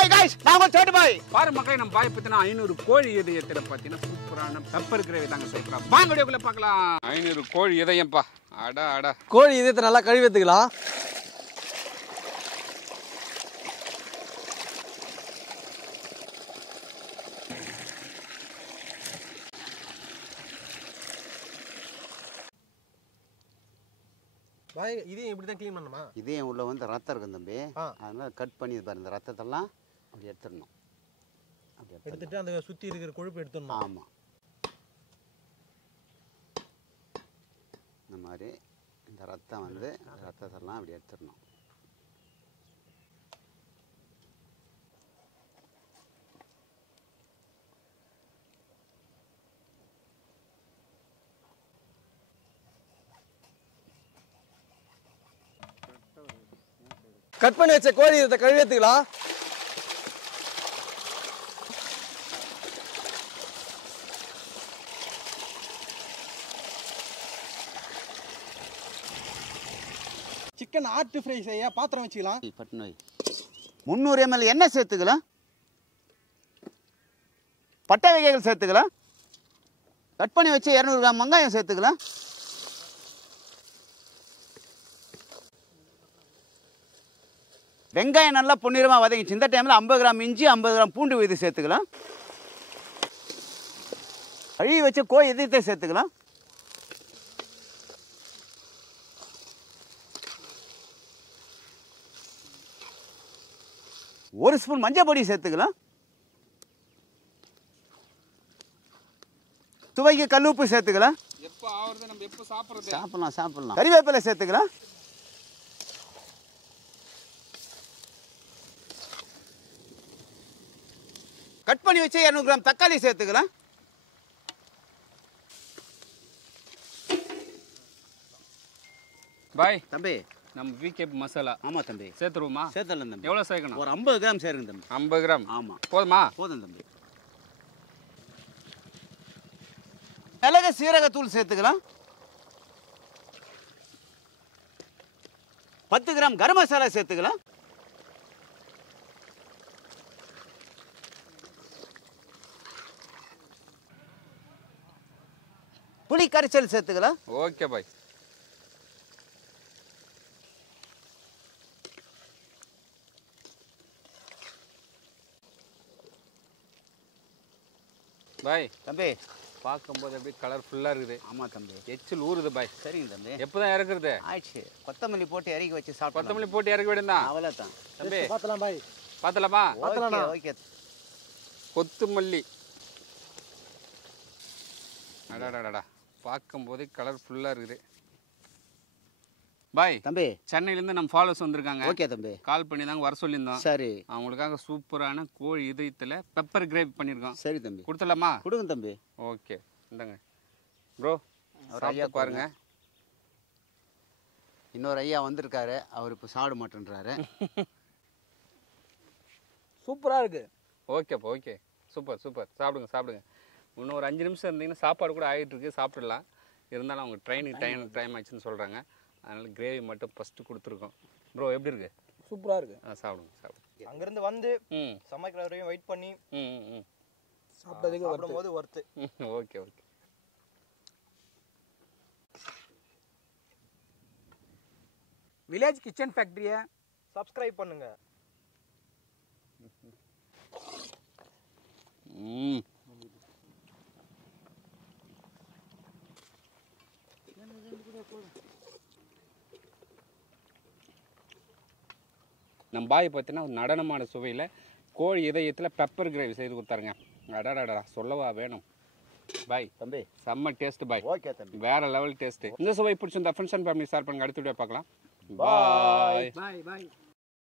Hi guys, நான் ஒரு சோட்டு பாய். பாரு மக்களே நம்ம பாய் பத்தினா 500 கோழி இதயத்துல பாத்தீங்கன்னா சூப்பரான பெப்பர் கிரேவி தாங்க செய்யறோம். வாங்க வீடியோக்குள்ள பார்க்கலாம். 500 கோழி இதயம்பா. அட. கோழி இதயத்தை நல்லா கழுவி எடுத்துக்கலாம். பாய் இதயம் இப்படி தான் க்ளீன் பண்ணணுமா? இதயம் உள்ள வந்து ரத்தம் இருக்கும் தம்பி. அதனால கட் பண்ணி பாரு இந்த ரத்தத்தெல்லாம் அப்படி எடுத்துறணும். அப்படி எடுத்துட்டு அந்த சுத்தி இருக்கிற கொழுப்பு எடுத்துறணும். ஆமா. இந்த மாதிரி இந்த ரத்தம் வந்து ரத்தத்தெல்லாம் அப்படி எடுத்துறணும். கட் பண்ணி வச்ச கோழி இதயத்தை கழுவி எடுத்துக்கலாம். சிக்கன் ஆட்டு ஃப்ரை செய்ய பாத்திரம் வச்சுக்கலாம். பட்னோய் 300 ml எண்ணெய் சேர்த்துக்கலாம். பட்டை வகைகள் சேர்த்துக்கலாம். கட் பண்ணி வச்சு 200 கிராம் வெங்காயம் சேர்த்துக்கலாம். வெங்காயம் நல்லா பொன்னிறமாக வதங்கிச்சு. இந்த டைமில் 50 கிராம் இஞ்சி 50 கிராம் பூண்டு விதை சேர்த்துக்கலாம். கழுவி வச்சு கோழி இதயத்தை சேர்த்துக்கலாம். ஒரு ஸ்பூன் மஞ்சள் பொடி சேர்த்துக்கலாம். சுவைக்கு கல்லுப்பு சேர்த்துக்கலாம். எப்போ ஆவறது நம்ம எப்போ சாப்பிடுறது? சாப்பிடலாம். கறிவேப்பிலை சேர்த்துக்கலாம். கட் பண்ணி வச்சு 200 கிராம் தக்காளி சேர்த்துக்கலாம். பாய் தம்பி நம்ம வீக்கே மசாலா. ஆமா தம்பி. சேர்த்துருவோமா? சேர்த்தலாம் தம்பி. எவ்வளவு சேர்க்கணும்? ஒரு 50 கிராம் சேருங்க தம்பி. 50 கிராம். ஆமா. போதுமா? போதும் தம்பி. மிளகு சீரகத்தூள் சேர்த்துக்கலாம். 10 கிராம் கரம் மசாலா சேர்த்துக்கலாம். புளி கரைச்சல் சேர்த்துக்கலாம். Okay bye. பாய் தம்பி பார்க்கும்போது அப்படியே கலர்ஃபுல்லாக இருக்குது. ஆமாம் தம்பி. எச்சில் ஊறுது பாய். சரிங்க தம்பி. எப்போதான் இறக்குறது? ஆயிடுச்சு. கொத்தமல்லி போட்டு இறக்கி வச்சு சாப்பிட்டு. கொத்தமல்லி போட்டு இறக்கி விடுந்தான். அவ்வளோதான் தம்பி. பார்த்தலாம் பாய். பார்த்தலாமா? ஓகே. கொத்தமல்லி. அடாடாடா பார்க்கும்போதே கலர்ஃபுல்லாக இருக்குது. பாய் தம்பி சென்னையிலேருந்து நம்ம ஃபாலோவர்ஸ் வந்திருக்காங்க. ஓகே தம்பி. கால் பண்ணி தாங்க வர சொல்லியிருந்தோம். சரி. அவங்களுக்காக சூப்பரான கோழி இதயத்தில் பெப்பர் கிரேவி பண்ணியிருக்கோம். சரி தம்பி. கொடுத்துடலாமா? கொடுங்க தம்பி. ஓகே இந்தாங்க ப்ரோ. ஐயா பாருங்க. இன்னொரு ஐயா வந்திருக்காரு. அவர் இப்போ சாப்பிட மாட்டேன்றாரு. சூப்பராக இருக்கு. ஓகேப்பா ஓகே. சூப்பர் சாப்பிடுங்க. இன்னும் ஒரு 5 நிமிஷம் இருந்தீங்கன்னா சாப்பாடு கூட ஆகிட்டு இருக்கு. சாப்பிடலாம். இருந்தாலும் அவங்க ட்ரெயினுக்கு டைம் ஆச்சுன்னு சொல்கிறாங்க. அதனால கிரேவி மட்டும் ஃபஸ்ட்டு கொடுத்துருக்கோம். ப்ரோ எப்படி இருக்கு? சூப்பராக இருக்கு. சாப்பிடுங்க. அங்கேருந்து வந்து சமைக்கிற வரையும் வெயிட் பண்ணி சாப்பிட்டதுக்கு சாப்பிடும்போது ஒர்த்து. ஓகே. வில்லேஜ் கிச்சன் ஃபேக்டரியை சப்ஸ்கிரைப் பண்ணுங்க. நம்ம பாய் பார்த்தீங்கன்னா நடனமான சுவையில் கோழி இதயத்தில் பெப்பர் கிரேவி செய்து கொடுத்தாருங்க. அடாடாடா சொல்லவா வேணும். பாய் தம்பி செம்ம டேஸ்ட் பாய். ஓகே தம்பி. வேற லெவல் டேஸ்ட். இந்த சுவை பிடிச்சிருந்தா ஃப்ரெண்ட்ஸ் அண்ட் ஃபேமிலி ஷேர் பண்ணுங்க. அடுத்த வீடியோ பார்க்கலாம். பாய்.